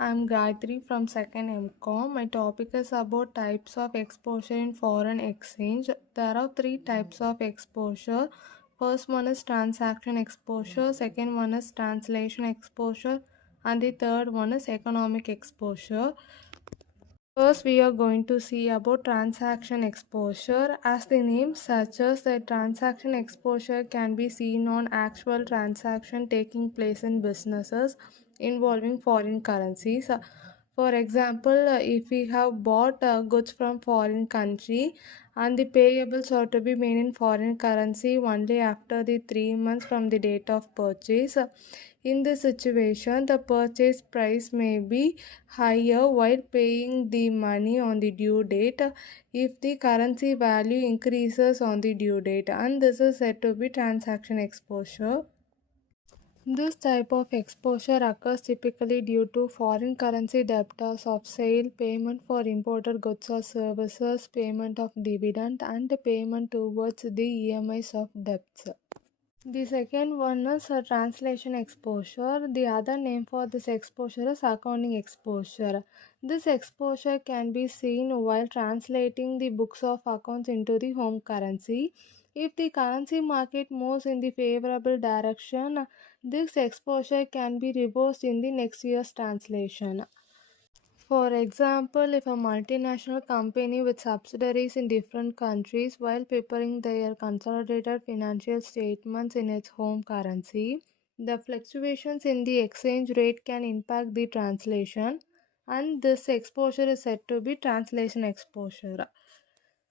I'm Gayatri from 2nd MCom. My topic is about types of exposure in foreign exchange. There are three types of exposure. First one is transaction exposure, second one is translation exposure, and the third one is economic exposure. First, we are going to see about transaction exposure. As the name suggests, the transaction exposure can be seen on actual transaction taking place in businesses involving foreign currencies. For example, if we have bought goods from foreign country and the payables are to be made in foreign currency only after the 3 months from the date of purchase. In this situation, the purchase price may be higher while paying the money on the due date if the currency value increases on the due date, and this is said to be transaction exposure. This type of exposure occurs typically due to foreign currency debtors of sale, payment for imported goods or services, payment of dividend, and payment towards the EMIs of debts. The second one is a translation exposure. The other name for this exposure is accounting exposure. This exposure can be seen while translating the books of accounts into the home currency. If the currency market moves in the favorable direction, this exposure can be reversed in the next year's translation. For example, if a multinational company with subsidiaries in different countries while preparing their consolidated financial statements in its home currency, the fluctuations in the exchange rate can impact the translation, and this exposure is said to be translation exposure.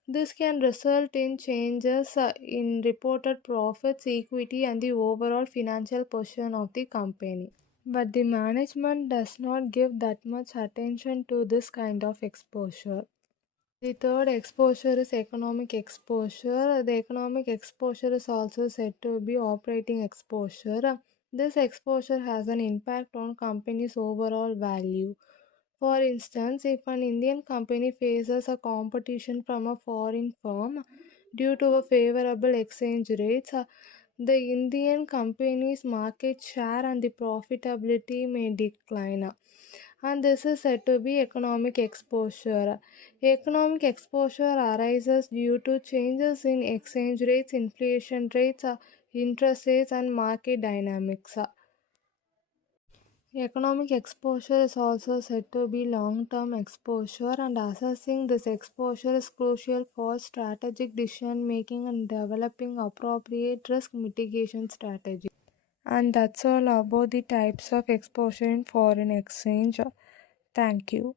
This can result in changes in reported profits, equity, and the overall financial position of the company. But the management does not give that much attention to this kind of exposure. The third exposure is economic exposure. The economic exposure is also said to be operating exposure. This exposure has an impact on company's overall value. For instance, if an Indian company faces a competition from a foreign firm due to a favorable exchange rates, the Indian company's market share and the profitability may decline. And this is said to be economic exposure. Economic exposure arises due to changes in exchange rates, inflation rates, interest rates, and market dynamics. Economic exposure is also said to be long-term exposure, and assessing this exposure is crucial for strategic decision making and developing appropriate risk mitigation strategies. And that's all about the types of exposure in foreign exchange. Thank you.